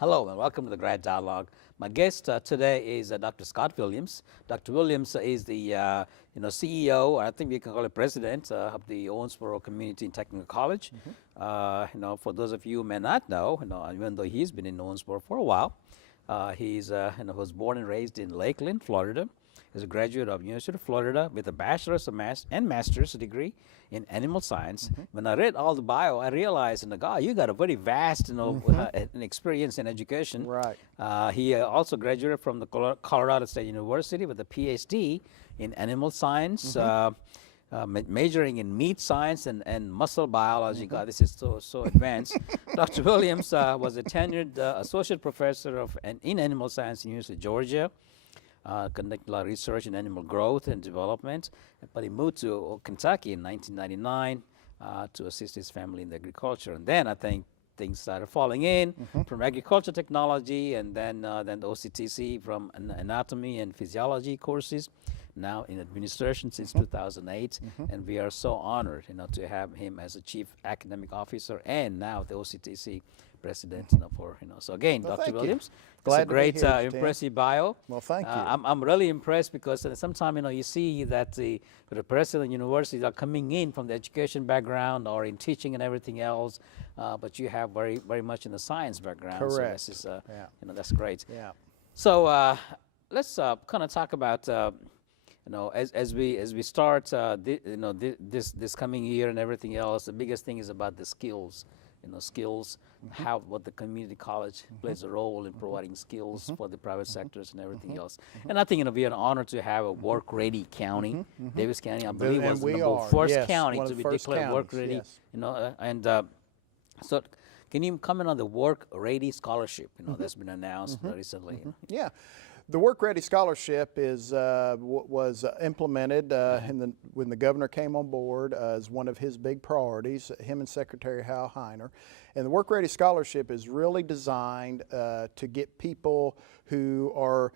Hello and welcome to the Grad Dialogue. My guest today is Dr. Scott Williams. Dr. Williams is the CEO, or I think we can call it president of the Owensboro Community and Technical College. For those of you who may not know, even though he's been in Owensboro for a while, he's was born and raised in Lakeland, Florida. He's a graduate of University of Florida with a bachelor's and master's degree in animal science. When I read all the bio, I realized, God, you got a very vast, an experience in education. Right. He also graduated from the Colorado State University with a PhD in animal science, majoring in meat science and muscle biology. God, this is so advanced. Dr. Williams was a tenured associate professor in animal science in University of Georgia. Conducted a lot of research in animal growth and development, but he moved to Kentucky in 1999 to assist his family in agriculture. And then I think things started falling in from agriculture technology, and then the OCTC from anatomy and physiology courses. Now in administration since 2008, and we are so honored, to have him as a chief academic officer, and now the OCTC president. So again, Well, Dr. Williams, Glad it's a great, to be here, impressive bio. Well, thank you. I'm really impressed because sometimes you see that the president universities are coming in from the education background or in teaching and everything else, but you have very much in the science background. Correct. So this is that's great. Yeah. So let's kind of talk about as we start this coming year and everything else. The biggest thing is about the skills. Skills, what the community college plays a role in providing skills for the private sectors and everything else. And I think we are honored to have a work-ready county. Davis County, I believe, was the first county to be declared work-ready. Yes. So can you comment on the work-ready scholarship? That's been announced recently. Yeah. The Work Ready Scholarship was implemented when the governor came on board as one of his big priorities, him and Secretary Hal Heiner. And the Work Ready Scholarship is really designed to get people who are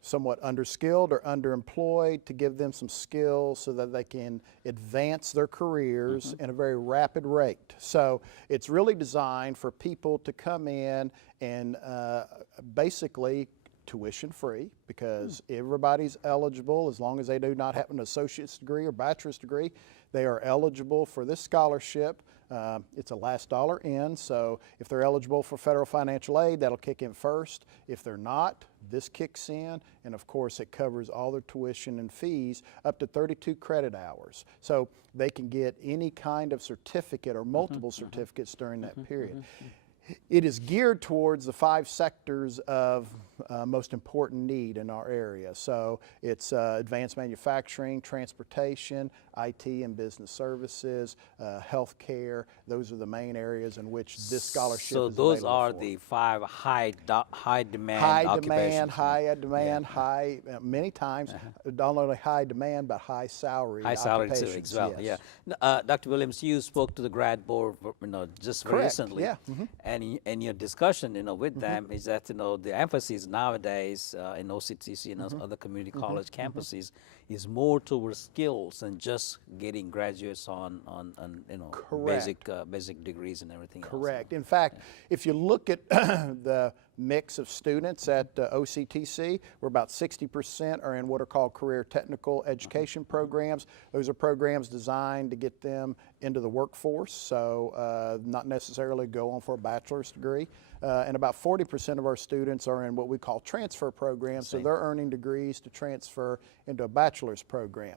somewhat underskilled or underemployed, to give them some skills so that they can advance their careers in a very rapid rate. So it's really designed for people to come in and basically tuition free, because everybody's eligible as long as they do not have an associate's degree or bachelor's degree. They are eligible for this scholarship. It's a last dollar in, so if they're eligible for federal financial aid, that'll kick in first. If they're not, this kicks in, and of course it covers all their tuition and fees up to 32 credit hours. So they can get any kind of certificate or multiple certificates during that period. It is geared towards the 5 sectors of most important need in our area. So it's advanced manufacturing, transportation, IT and business services, healthcare. Those are the main areas in which this scholarship is available. So those are the 5 high demand occupations. High demand, many times not only high demand but high salary. High salary too, as well. Yes. Yeah. Dr. Williams, you spoke to the grad board, just recently. Yeah. And your discussion, with them is that the emphasis nowadays in OCTC and other community college campuses is more towards skills and just getting graduates on basic degrees and everything else. Correct. In fact, if you look at the mix of students at OCTC, we're about 60% are in what are called career technical education programs. Those are programs designed to get them into the workforce, so not necessarily go on for a bachelor's degree. And about 40% of our students are in what we call transfer programs, so they're earning degrees to transfer into a bachelor's program.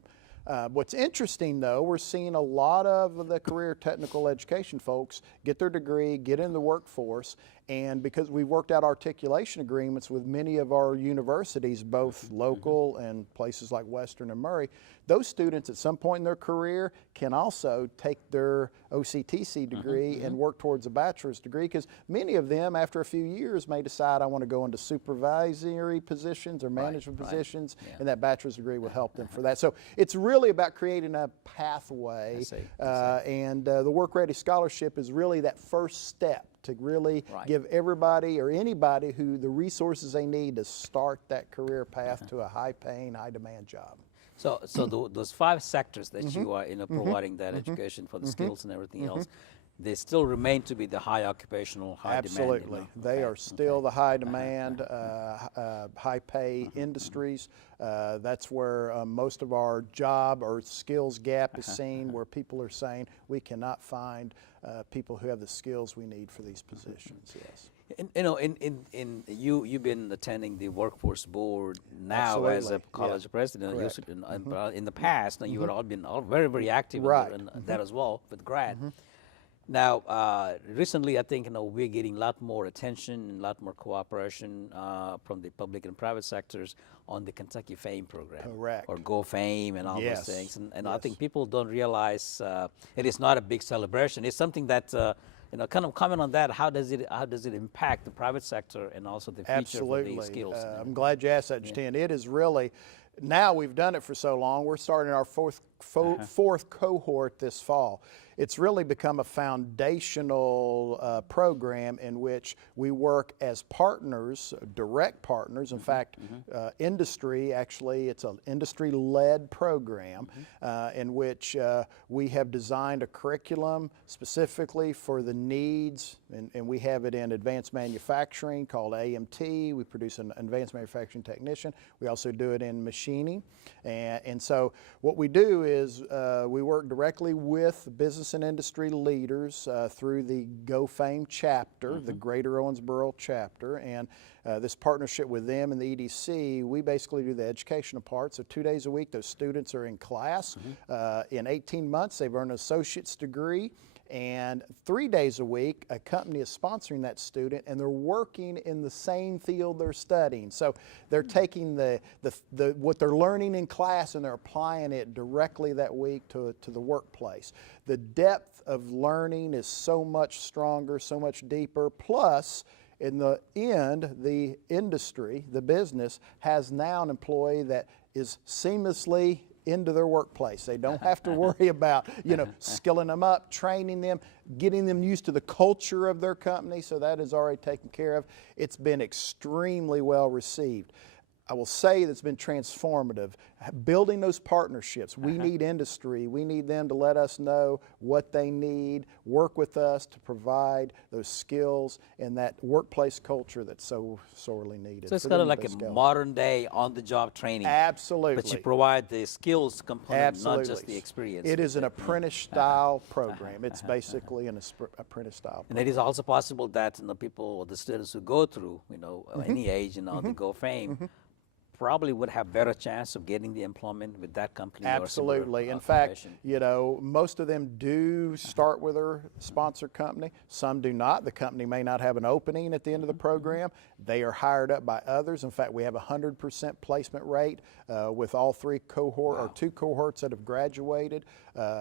What's interesting, though, we're seeing a lot of the career technical education folks get their degree, get in the workforce, and because we've worked out articulation agreements with many of our universities, both local and places like Western and Murray, those students at some point in their career can also take their OCTC degree and work towards a bachelor's degree, because many of them after a few years may decide, I want to go into supervisory positions or management positions, and that bachelor's degree will help them for that. So it's really about creating a pathway, and the Work Ready Scholarship is really that first step to really give everybody or anybody who the resources they need to start that career path to a high-paying, high-demand job. So those 5 sectors that you are providing that education for the skills and everything else, Mm-hmm. they still remain to be the high occupational, high Absolutely. demand. They are still the high demand, high pay industries. That's where most of our job or skills gap is seen, where people are saying we cannot find people who have the skills we need for these positions. Yes. And, you know, you've been attending the workforce board now as a Absolutely, college yeah. president. You Correct. used in the past, now you were all been very, very active Right. in that as well with grad. Now, recently, I think we're getting a lot more attention and a lot more cooperation from the public and private sectors on the Kentucky Fame program, Correct. or Go Fame, and all Yes. those things. And I Yes. think people don't realize it is not a big celebration. It's something that kind of comment on that. How does it impact the private sector and also the future Absolutely. of the skills? I'm glad you asked that, Jiten. It is really, now we've done it for so long, we're starting our fourth cohort this fall. It's really become a foundational program in which we work as partners, direct partners. In fact, industry, actually, it's an industry-led program in which we have designed a curriculum specifically for the needs, and we have it in advanced manufacturing called AMT. We produce an advanced manufacturing technician. We also do it in machining. And so what we do is we work directly with business and industry leaders through the Go Fame chapter, the Greater Owensboro chapter, and this partnership with them and the EDC, we basically do the educational part. So 2 days a week, those students are in class. In 18 months, they've earned an associate's degree. And 3 days a week, a company is sponsoring that student, and they're working in the same field they're studying. So they're taking what they're learning in class and they're applying it directly that week to the workplace. The depth of learning is so much stronger, so much deeper. Plus, in the end, the industry, the business, has now an employee that is seamlessly into their workplace. They don't have to worry about, skilling them up, training them, getting them used to the culture of their company. So that is already taken care of. It's been extremely well received. I will say that's been transformative. Building those partnerships. We need industry. We need them to let us know what they need, work with us to provide those skills and that workplace culture that's so sorely needed. So it's kind of like a modern day on-the-job training. Absolutely. But you provide the skills component, Absolutely. not just the experience. It is an apprentice-style program. It's basically an apprentice-style program. And it is also possible that people or the students who go through, any age, the Go Fame, probably would have better chance of getting the employment with that company. Absolutely. In fact, most of them do start with their sponsor company. Some do not. The company may not have an opening at the end of the program. They are hired up by others. In fact, we have a 100% placement rate with all three cohorts or two cohorts that have graduated.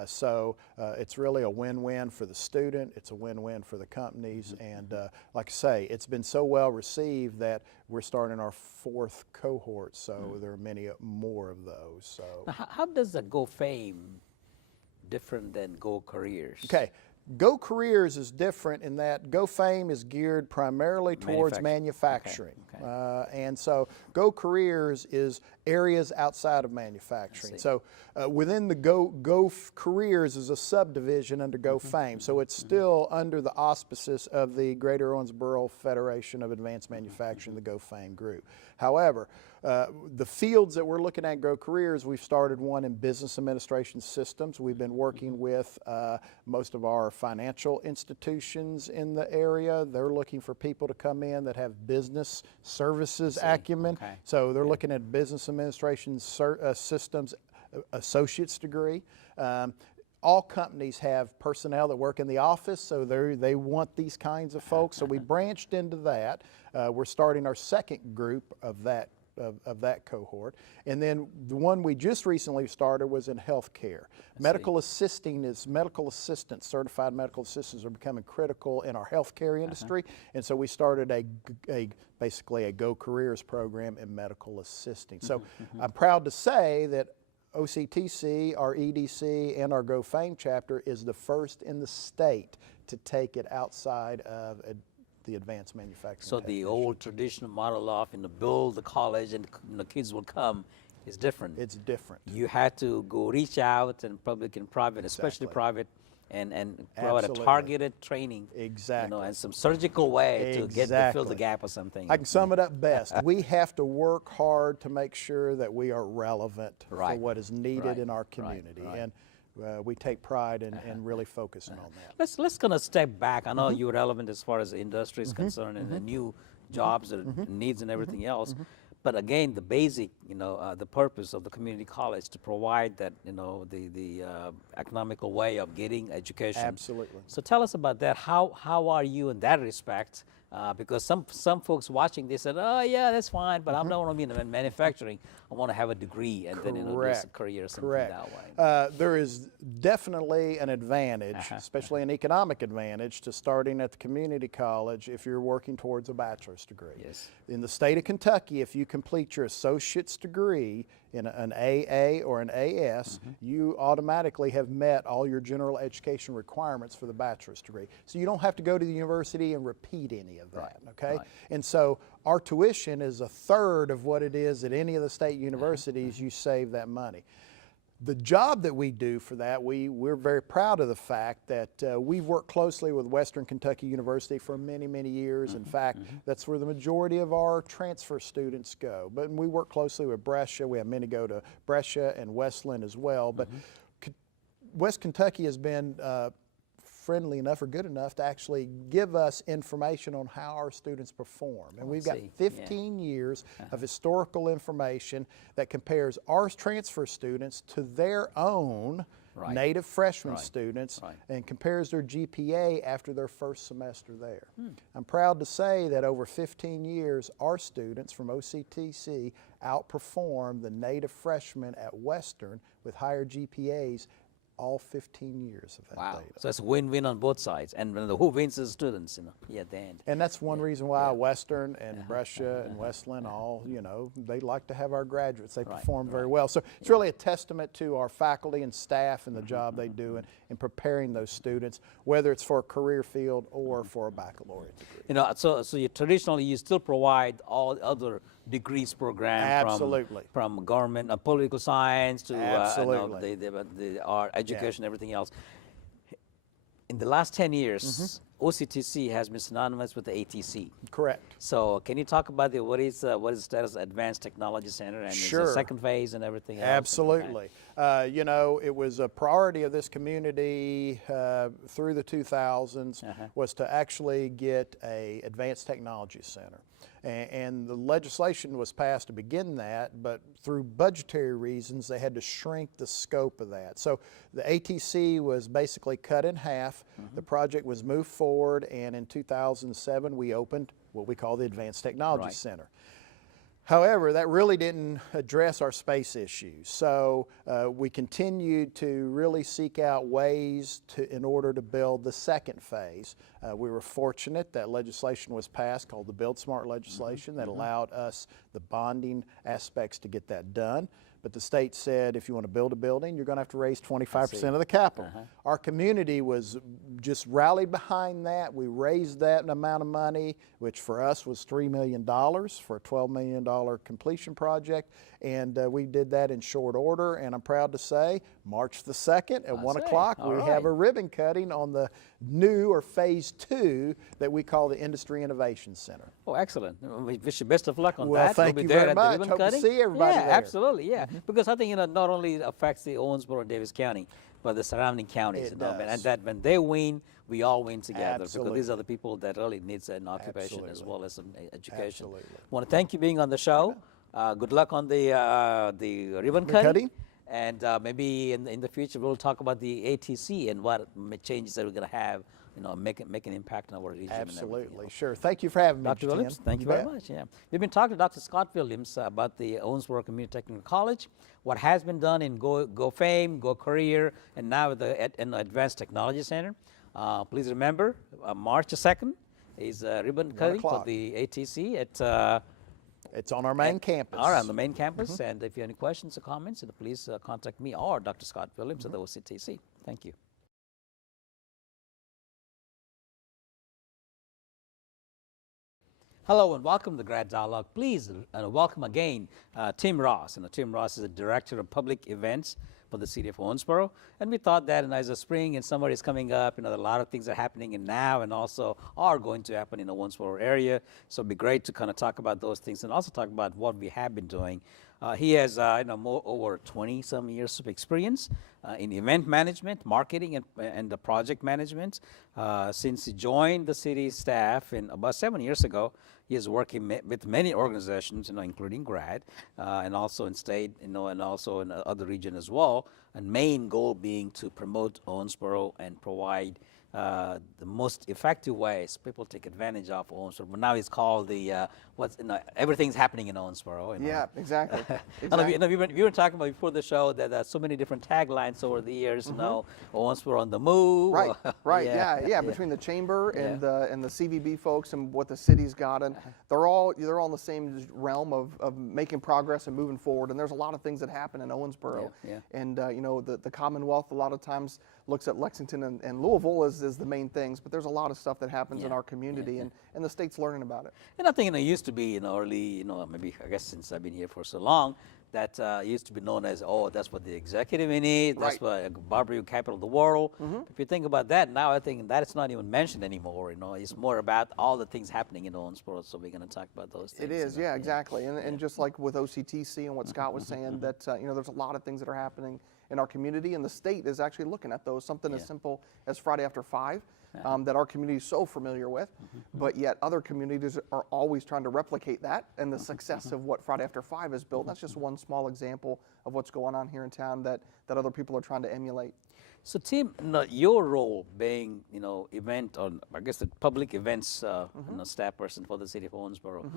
So it's really a win-win for the student. It's a win-win for the companies. And like I say, it's been so well received that we're starting our fourth cohort. So there are many more of those. So how does the Go Fame different than Go Careers? Okay. Go Careers is different in that Go Fame is geared primarily towards manufacturing. Okay. And so Go Careers is areas outside of manufacturing. So within the Go Careers is a subdivision under Go Fame. So it's still under the auspices of the Greater Owensboro Federation of Advanced Manufacturing, the Go Fame group. However, the fields that we're looking at Go Careers, we've started one in business administration systems. We've been working with most of our financial institutions in the area. They're looking for people to come in that have business services acumen. Okay. So they're looking at business administration systems associate's degree. All companies have personnel that work in the office, so they want these kinds of folks. So we branched into that. We're starting our second group of that cohort. And then the one we just recently started was in healthcare. Medical assistants, certified medical assistants are becoming critical in our healthcare industry. And so we started basically a Go Careers program in medical assisting. So I'm proud to say that OCTC, our EDC, and our Go Fame chapter is the first in the state to take it outside of the advanced manufacturing. So the old traditional model of build the college and the kids will come is different. It's different. You had to go reach out, and public and private, especially private, and provide a Absolutely. targeted training, Exactly. and some surgical way to get to fill the Exactly. gap or something. I can sum it up best. We have to work hard to make sure that we are relevant for Right. what is needed Right. in our Right. community, Right. and we take pride in really focusing on that. Let's kind of step back. I know you're relevant as far as the industry is concerned and the new jobs and needs and everything else. But again, the basic, the purpose of the community college to provide that, the economical way of getting education. Absolutely. So tell us about that. How are you in that respect? Because some folks watching this said, oh yeah, that's fine, but I don't want to be in the manufacturing. I want to have a degree and then do a career or something Correct. that way. There is definitely an advantage, especially an economic advantage, to starting at the community college if you're working towards a bachelor's degree. Yes. In the state of Kentucky, if you complete your associate's degree in an AA or an AS, you automatically have met all your general education requirements for the bachelor's degree. So you don't have to go to the university and repeat any of that, okay? Right. And so our tuition is a third of what it is at any of the state universities. You save that money. The job that we do for that, we're very proud of the fact that we've worked closely with Western Kentucky University for many, many years. In fact, that's where the majority of our transfer students go. But we work closely with Brescia. We have many go to Brescia and Westland as well. But West Kentucky has been friendly enough or good enough to actually give us information on how our students perform. And we've got 15 years of historical information that compares our transfer students to their own native freshman students and compares their GPA after their first semester there. I'm proud to say that over 15 years, our students from OCTC outperform the native freshmen at Western with higher GPAs all 15 years of that data. So it's a win-win on both sides, and who wins is the students, at the end. And that's one reason why Western and Brescia and Westland all, they like to have our graduates. They perform very well. So it's really a testament to our faculty and staff and the job they do in preparing those students, whether it's for a career field or for a baccalaureate degree. So you still provide all other degrees program from government, political science to the art, education, everything else. In the last 10 years, OCTC has been synonymous with the ATC. Correct. So can you talk about what is the status of Advanced Technology Center and the second phase and everything else? Absolutely. It was a priority of this community through the 2000s was to actually get a Advanced Technology Center. And the legislation was passed to begin that, but through budgetary reasons, they had to shrink the scope of that. So the ATC was basically cut in half. The project was moved forward, and in 2007, we opened what we call the Advanced Technology Center. However, that really didn't address our space issues. So we continued to really seek out ways in order to build the second phase. We were fortunate that legislation was passed called the Build Smart legislation that allowed us the bonding aspects to get that done. But the state said if you want to build a building, you're going to have to raise 25% of the capital. Our community was just rallied behind that. We raised that amount of money, which for us was $3 million for a $12 million completion project. And we did that in short order. And I'm proud to say, March the 2nd at 1 o'clock, we have a ribbon cutting on the new or phase 2 that we call the Industry Innovation Center. Oh, excellent. We wish you best of luck on that. Well, thank you very much. Hope to see everybody there. Absolutely, because I think not only affects the Owensboro and Davis County, but the surrounding counties. It does. And that when they win, we all win together. Absolutely. Because these are the people that really needs an occupation as well as some education. Absolutely. I want to thank you for being on the show. Good luck on the ribbon cutting. And maybe in the future we'll talk about the ATC and what changes that we're going to have, make an impact on our region. Absolutely, sure. Thank you for having me, Dr. Williams. Thank you very much. We've been talking to Dr. Scott Williams about the Owensboro Community Technical College, what has been done in Go Fame, Go Career, and now with the Advanced Technology Center. Please remember, March 2nd is ribbon cutting for the ATC at. It's on our main campus. All right, on the main campus. And if you have any questions or comments, please contact me or Dr. Scott Williams at the OCTC. Thank you. Hello and welcome to the Grad Dialogue. Please welcome again Tim Ross. Tim Ross is the Director of Public Events for the city of Owensboro. And we thought that, as the spring and summer is coming up, there are a lot of things are happening in now and also are going to happen in the Owensboro area. So it'd be great to kind of talk about those things and also talk about what we have been doing. He has over 20 some years of experience in event management, marketing, and the project management. Since he joined the city staff in about 7 years ago, he is working with many organizations, including GRAD, and also in state, and also in other region as well. And main goal being to promote Owensboro and provide the most effective ways people take advantage of Owensboro. But now it's called the everything's happening in Owensboro. Yeah, exactly. We were talking about before the show that there are so many different taglines over the years. Owensboro on the move. Right. Yeah. Between the chamber and the CVB folks and what the city's got, and they're all in the same realm of making progress and moving forward. And there's a lot of things that happen in Owensboro. And the Commonwealth a lot of times looks at Lexington and Louisville as the main things, but there's a lot of stuff that happens in our community, and the state's learning about it. And I think it used to be early, maybe I guess since I've been here for so long, that used to be known as, that's what the executive is, that's what barbecue capital of the world. If you think about that, now I think that it's not even mentioned anymore. It's more about all the things happening in Owensboro, so we're going to talk about those things. It is, exactly. And just like with OCTC and what Scott was saying, that there's a lot of things that are happening in our community, and the state is actually looking at those. Something as simple as Friday After 5, that our community is so familiar with, but yet other communities are always trying to replicate that and the success of what Friday After 5 has built. That's just one small example of what's going on here in town that other people are trying to emulate. So Tim, your role being, event, or I guess the public events staff person for the city of Owensboro,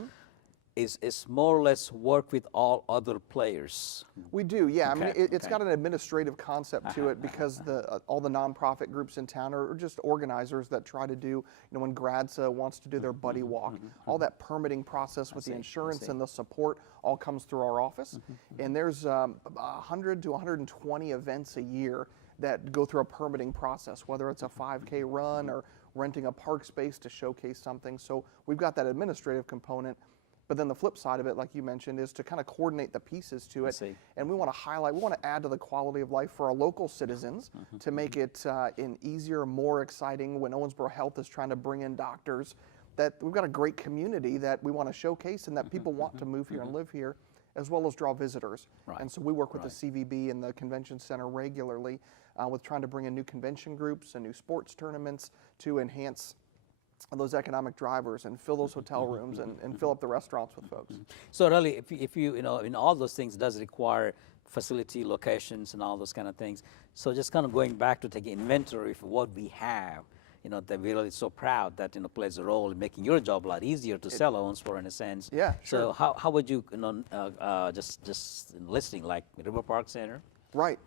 is more or less work with all other players. We do, yeah. Okay. I mean, it's got an administrative concept to it because all the nonprofit groups in town are just organizers that try to do, when GRADSA wants to do their buddy walk, all that permitting process with the insurance and the support all comes through our office. And there's 100 to 120 events a year that go through a permitting process, whether it's a 5K run or renting a park space to showcase something. So we've got that administrative component. But then the flip side of it, like you mentioned, is to kind of coordinate the pieces to it. And we want to add to the quality of life for our local citizens to make it easier, more exciting when Owensboro Health is trying to bring in doctors, that we've got a great community that we want to showcase and that people want to move here and live here, as well as draw visitors. And so we work with the CVB and the Convention Center regularly with trying to bring in new convention groups and new sports tournaments to enhance those economic drivers and fill those hotel rooms and fill up the restaurants with folks. So really, if you in all those things does require facility, locations, and all those kind of things. So just kind of going back to taking inventory of what we have, that we're really so proud that plays a role in making your job a lot easier to sell Owensboro in a sense. Yeah, sure. So how would you, just listing like River Park Center? Right.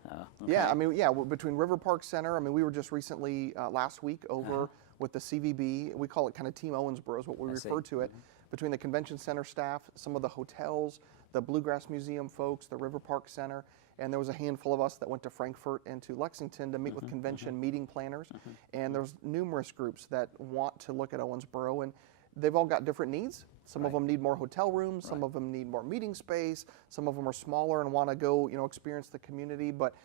Yeah, between River Park Center, we were just recently last week over with the CVB. We call it kind of Team Owensboro is what we refer to it. Between the Convention Center staff, some of the hotels, the Bluegrass Museum folks, the River Park Center, and there was a handful of us that went to Frankfurt and to Lexington to meet with convention meeting planners. And there's numerous groups that want to look at Owensboro, and they've all got different needs. Some of them need more hotel rooms, some of them need more meeting space, some of them are smaller and want to go, experience the community. But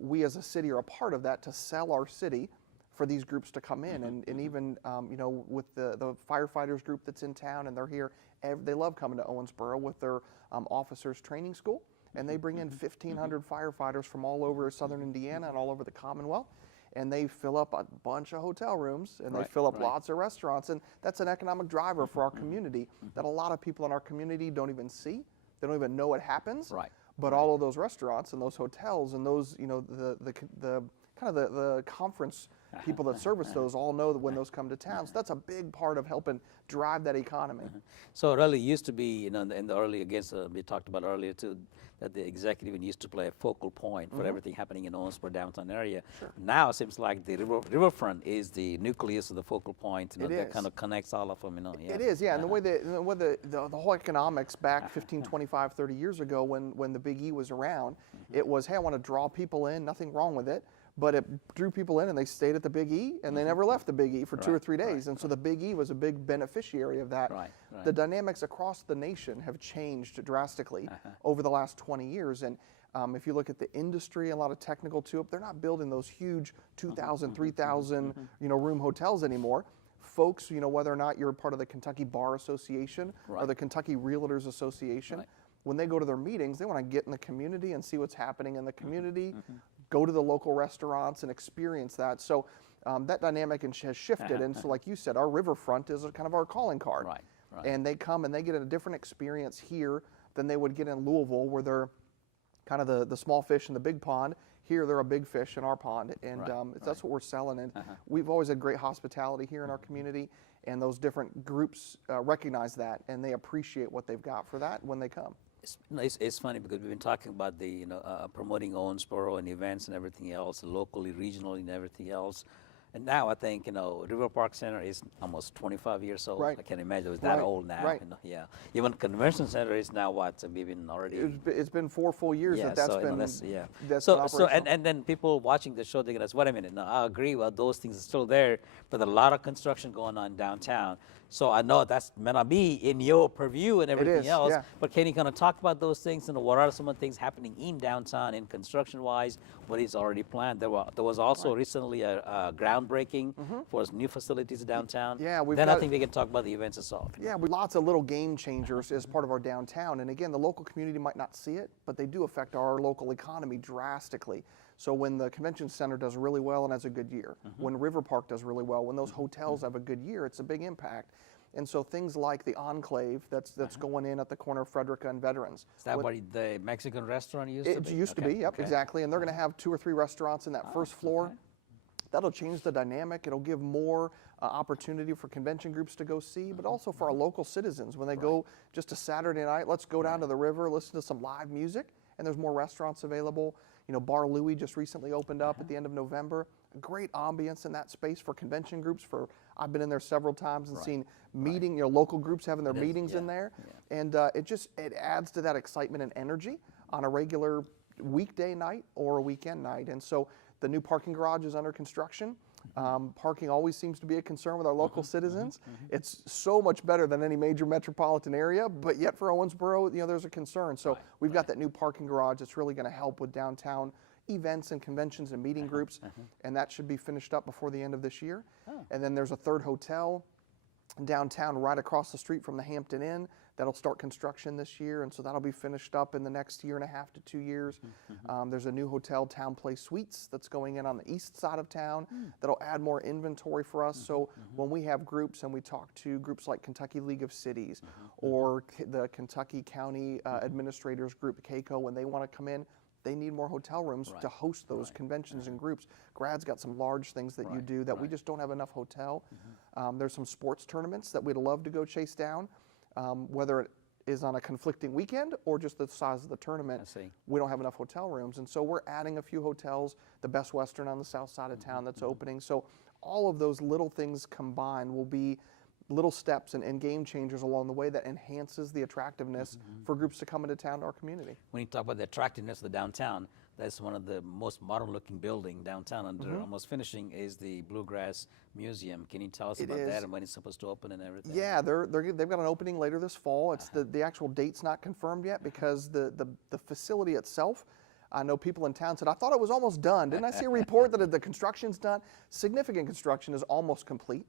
we as a city are a part of that to sell our city for these groups to come in. And even, with the firefighters group that's in town and they're here, they love coming to Owensboro with their officers training school. And they bring in 1,500 firefighters from all over southern Indiana and all over the Commonwealth. And they fill up a bunch of hotel rooms and they fill up lots of restaurants. And that's an economic driver for our community that a lot of people in our community don't even see. They don't even know it happens. But all of those restaurants and those hotels and those, the conference people that service those all know that when those come to town. So that's a big part of helping drive that economy. So it really used to be, in the early, we talked about earlier too, that the executive used to play a focal point for everything happening in Owensboro downtown area. Now it seems like the riverfront is the nucleus of the focal point, that kind of connects all of them. It is, yeah. And the way the whole economics back 15, 25, 30 years ago when the Big E was around, it was, hey, I want to draw people in, nothing wrong with it. But it drew people in and they stayed at the Big E and they never left the Big E for 2 or 3 days. And so the Big E was a big beneficiary of that. The dynamics across the nation have changed drastically over the last 20 years. And If you look at the industry, a lot of technical to it, they're not building those huge 2,000, 3,000, room hotels anymore. Folks, whether or not you're part of the Kentucky Bar Association or the Kentucky Realtors Association, when they go to their meetings, they want to get in the community and see what's happening in the community, go to the local restaurants and experience that. So that dynamic has shifted. And so like you said, our riverfront is kind of our calling card. And they come and they get a different experience here than they would get in Louisville, where they're kind of the small fish in the big pond. Here, they're a big fish in our pond, and that's what we're selling. And we've always had great hospitality here in our community, and those different groups recognize that, and they appreciate what they've got for that when they come. It's funny because we've been talking about the promoting Owensboro and events and everything else, locally, regionally, and everything else. And now I think River Park Center is almost 25 years old. I can't imagine it was that old now. Yeah, even Convention Center is now what? We've been already. It's been 4 full years that's been. And then people watching the show, they're gonna say, wait a minute. No, I agree. Well, those things are still there, but a lot of construction going on downtown. So I know that's may not be in your purview and everything else. But can you kind of talk about those things and what are some of the things happening in downtown in construction-wise? What is already planned? There was also recently a groundbreaking for new facilities downtown. Then I think we can talk about the events itself. Lots of little game changers as part of our downtown. And again, the local community might not see it, but they do affect our local economy drastically. So when the convention center does really well and has a good year, when River Park does really well, when those hotels have a good year, it's a big impact. And so things like the Enclave that's going in at the corner of Frederica and Veterans. Is that what the Mexican restaurant used to be? It used to be, exactly. And they're going to have 2 or 3 restaurants in that first floor. That'll change the dynamic. It'll give more opportunity for convention groups to go see, but also for our local citizens. When they go just a Saturday night, let's go down to the river, listen to some live music, and there's more restaurants available. Bar Louie just recently opened up at the end of November. A great ambience in that space for convention groups. I've been in there several times and seen local groups having their meetings in there. And it adds to that excitement and energy on a regular weekday night or a weekend night. And so the new parking garage is under construction. Parking always seems to be a concern with our local citizens. It's so much better than any major metropolitan area, but yet for Owensboro, there's a concern. So we've got that new parking garage that's really going to help with downtown events and conventions and meeting groups, and that should be finished up before the end of this year. And then there's a third hotel downtown right across the street from the Hampton Inn that'll start construction this year, and so that'll be finished up in the next 1.5 to 2 years. There's a new hotel, Town Place Suites, that's going in on the east side of town that'll add more inventory for us. So when we have groups and we talk to groups like Kentucky League of Cities or the Kentucky County Administrators Group, KCO, when they want to come in, they need more hotel rooms to host those conventions and groups. Grad's got some large things that you do that we just don't have enough hotel. There's some sports tournaments that we'd love to go chase down. Whether it is on a conflicting weekend or just the size of the tournament, we don't have enough hotel rooms. And so we're adding a few hotels, the Best Western on the south side of town that's opening. So all of those little things combined will be little steps and game changers along the way that enhances the attractiveness for groups to come into town to our community. When you talk about the attractiveness of the downtown, that's one of the most modern-looking building downtown, and they're almost finishing, is the Bluegrass Museum. Can you tell us about that and when it's supposed to open and everything? Yeah, they've got an opening later this fall. It's the actual date's not confirmed yet because the facility itself, I know people in town said, I thought it was almost done. Didn't I see a report that the construction's done? Significant construction is almost complete.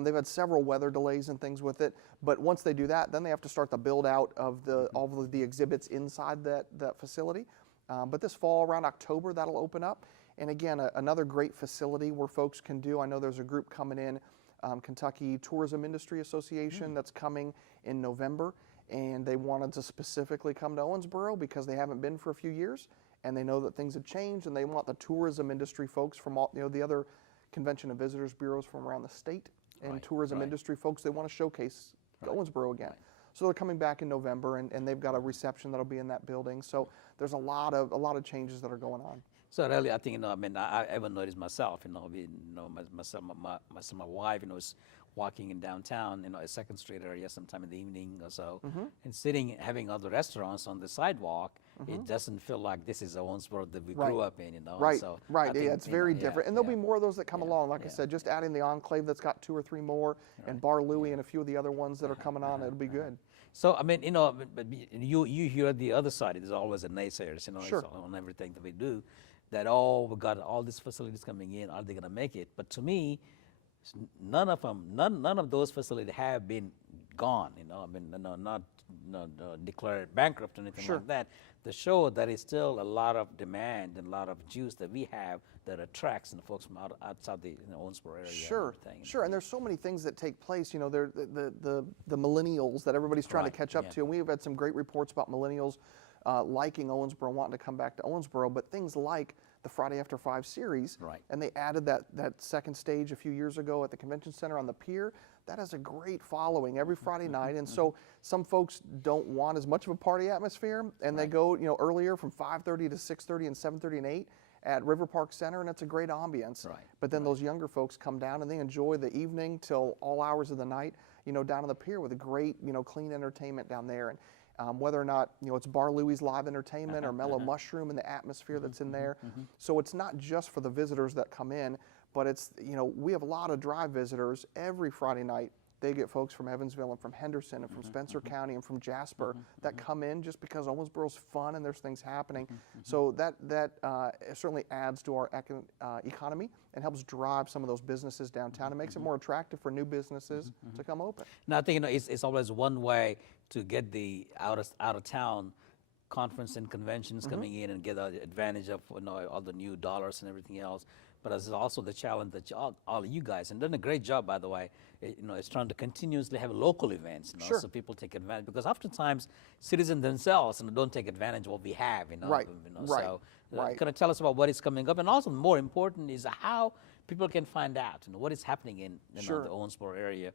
They've had several weather delays and things with it, but once they do that, then they have to start the build out of all of the exhibits inside that facility. But this fall, around October, that'll open up. And again, another great facility where folks can do, I know there's a group coming in, Kentucky Tourism Industry Association, that's coming in November, and they wanted to specifically come to Owensboro because they haven't been for a few years, and they know that things have changed, and they want the tourism industry folks from all, the other convention and visitors bureaus from around the state and tourism industry folks, they want to showcase Owensboro again. So they're coming back in November, and they've got a reception that'll be in that building. So there's a lot of changes that are going on. So really, I think I even noticed myself. My wife, is walking in downtown, a Second Street area, sometime in the evening or so, and sitting having other restaurants on the sidewalk. It doesn't feel like this is a Owensboro that we grew up in, Right, So right. Yeah, it's very different, and there'll be more of those that come along. Like I said, just adding the Enclave that's got 2 or 3 more, and Bar Louie and a few of the other ones that are coming on. It'll be good. So I mean, but you hear the other side. There's always a naysayers, Sure. it's on everything that we do. That oh, we got all these facilities coming in. Are they going to make it? But to me, none of them, none of those facilities have been gone. I mean, not declared bankrupt or anything Sure. like that. To show that it's still a lot of demand and a lot of juice that we have that attracts folks from outside the Owensboro area. Sure, and everything, sure, and there's so many things that take place. They're the millennials that everybody's trying Right, to catch up yeah. to, and we have had some great reports about millennials liking Owensboro and wanting to come back to Owensboro. But things like the Friday After 5 series, Right. and they added that second stage a few years ago at the convention center on the pier. That has a great following every Friday night, and so some folks don't want as much of a party atmosphere, and they go earlier from 5:30 to 6:30 and 7:30 and 8 at River Park Center, and it's a great ambiance. Right, But then those younger folks come down and they enjoy the evening till all hours of the night, down on the pier with a great, clean entertainment down there. And whether or not, it's Bar Louie's live entertainment or Mellow Mushroom and the atmosphere that's in there. So it's not just for the visitors that come in, but it's, we have a lot of drive visitors every Friday night. They get folks from Evansville and from Henderson and from Spencer County and from Jasper that come in just because Owensboro's fun and there's things happening. So that certainly adds to our economy and helps drive some of those businesses downtown and makes it more attractive for new businesses to come open. Now I think it's always one way to get the out of town conference and conventions coming in and get the advantage of all the new dollars and everything else. But there's also the challenge that all of you guys, and done a great job, by the way, is trying to continuously have local events, Sure. so people take advantage. Because oftentimes citizens themselves don't take advantage of what we have, Right, right, So right. kind of tell us about what is coming up, and also more important is how people can find out, what is happening in Sure. the Owensboro area,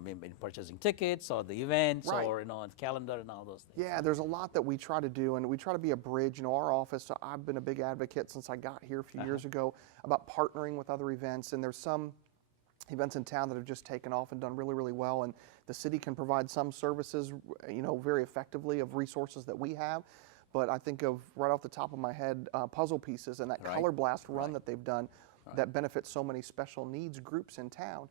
maybe in purchasing tickets or the events Right. or on the calendar and all those things. Yeah, there's a lot that we try to do, and we try to be a bridge. Our office, I've been a big advocate since I got here a few years ago about partnering with other events, and there's some events in town that have just taken off and done really, really well, and the city can provide some services, very effectively of resources that we have. But I think of, right off the top of my head, Puzzle Pieces and that Right. Color Blast run that they've done that benefits so many special needs groups in town.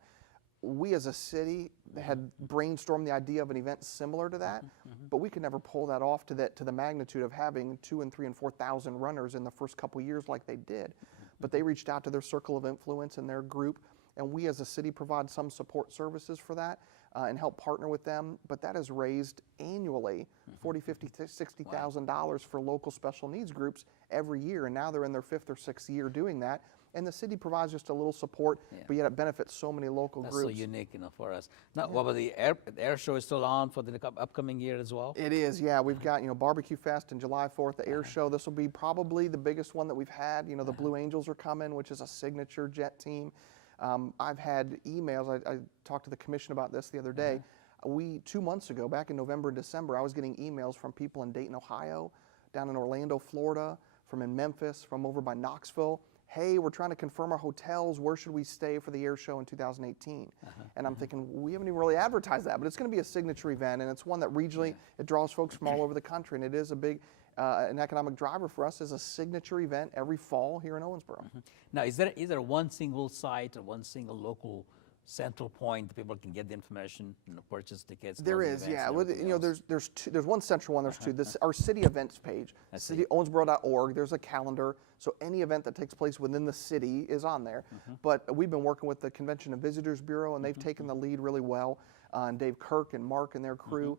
We as a city had brainstormed the idea of an event similar to that, but we could never pull that off to the magnitude of having 2,000 and 3,000 and 4,000 runners in the first couple years like they did. But they reached out to their circle of influence and their group, and we as a city provide some support services for that and help partner with them. But that has raised annually $40,000, $50,000, $60,000 for local special needs groups every year, and now they're in their 5th or 6th year doing that. And the city provides just a little support, but yet it benefits so many local That's groups. so unique, for us. Now, what about the air show is still on for the upcoming year as well? It is, yeah. We've got, Barbecue Fest and July 4th, the air show. This will be probably the biggest one that we've had. The Blue Angels are coming, which is a signature jet team. I've had emails. I talked to the commission about this the other day. 2 months ago, back in November and December, I was getting emails from people in Dayton, Ohio, down in Orlando, Florida, from in Memphis, from over by Knoxville. Hey, we're trying to confirm our hotels. Where should we stay for the air show in 2018? And I'm thinking, we haven't even really advertised that, but it's going to be a signature event, and it's one that regionally it draws folks from all over the country, and it is a big an economic driver for us as a signature event every fall here in Owensboro. Now, is there one single site or one single local central point that people can get the information, purchase tickets? There is, yeah. Well, there's one central one. There's two. Our city events page, cityowensboro.org. There's a calendar, so any event that takes place within the city is on there. But we've been working with the Convention and Visitors Bureau, and they've taken the lead really well. And Dave Kirk and Mark and their crew.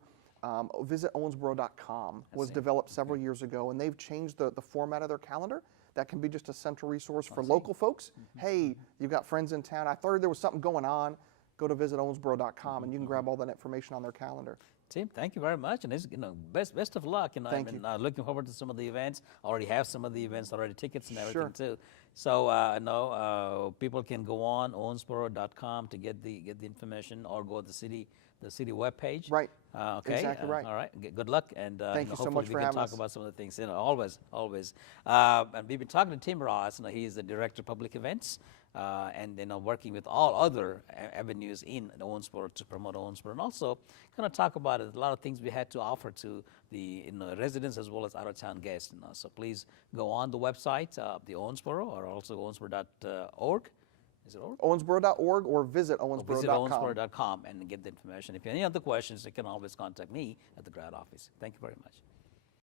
Visit Owensboro.com was developed several years ago, and they've changed the format of their calendar. That can be just a central resource for local folks. Hey, you've got friends in town. I thought there was something going on. Go to visit Owensboro.com, and you can grab all that information on their calendar. Tim, thank you very much, and it's, best of luck. Thank you. Looking forward to some of the events. Already have some of the events, already tickets and everything Sure. too. So people can go on Owensboro.com to get the information, or go to the city webpage. Right. Okay. Exactly right. All right. Good luck, and Thank you so hopefully much we for can having talk us. about some of the things. Always. And we've been talking to Tim Ross. He is the director of public events, and working with all other avenues in Owensboro to promote Owensboro, and also kind of talk about a lot of things we had to offer to the residents as well as out-of-town guests. So please go on the website of the Owensboro, or also owensboro.org. Is it org? Owensboro.org or visit Or owensboro.com. visit owensboro.com and get the information. If you have any other questions, you can always contact me at the grad office. Thank you very much.